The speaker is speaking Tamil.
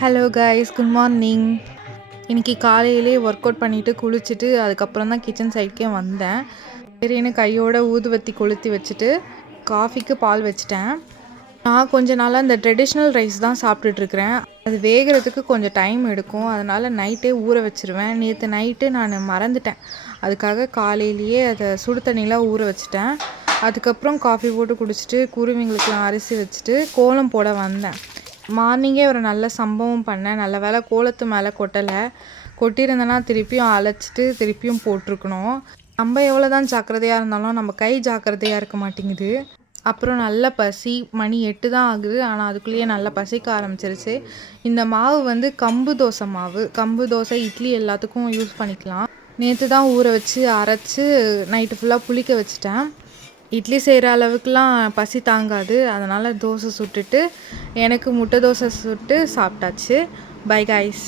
Hello guys, good morning. இன்றைக்கி காலையிலே ஒர்க் அவுட் பண்ணிவிட்டு குளிச்சுட்டு அதுக்கப்புறம் தான் கிச்சன் சைட்கே வந்தேன். சரின்னு கையோட ஊதுவத்தி கொளுத்தி வச்சுட்டு காஃபிக்கு பால் வச்சிட்டேன். நான் கொஞ்ச நாளாக இந்த ட்ரெடிஷ்னல் ரைஸ் தான் சாப்பிட்டுட்ருக்குறேன். அது வேகிறதுக்கு கொஞ்சம் டைம் எடுக்கும், அதனால் நைட்டே ஊற வச்சுருவேன். நேற்று நைட்டு நான் மறந்துட்டேன், அதுக்காக காலையிலேயே அதை சுடு தண்ணியில் ஊற வச்சுட்டேன். அதுக்கப்புறம் காஃபி போட்டு குடிச்சிட்டு குருவிங்களுக்கெலாம் அரிசி வச்சுட்டு கோலம் போட வந்தேன். மார்னிங்கே ஒரு நல்ல சம்பவம் பண்ணேன். நல்ல வேலை கோலத்து மேலே கொட்டலை. கொட்டியிருந்தேன்னா திருப்பியும் அழைச்சிட்டு திருப்பியும் போட்டிருக்கணும். நம்ம எவ்வளோ தான் ஜாக்கிரதையாக இருந்தாலும் நம்ம கை ஜாக்கிரதையாக இருக்க மாட்டேங்குது. அப்புறம் நல்ல பசி, மணி 8 தான் ஆகுது. ஆனால் அதுக்குள்ளேயே நல்லா பசிக்க ஆரம்பிச்சிருச்சு. இந்த மாவு வந்து கம்பு தோசை மாவு. கம்பு தோசை, இட்லி எல்லாத்துக்கும் யூஸ் பண்ணிக்கலாம். நேற்று தான் ஊற வச்சு அரைச்சி நைட்டு ஃபுல்லாக புளிக்க வச்சுட்டேன். இட்லி செய்கிற அளவுக்குலாம் பசி தாங்காது, அதனால் தோசை சுட்டுட்டு எனக்கு முட்டை தோசை சுட்டு சாப்பிட்டாச்சு. Bye guys.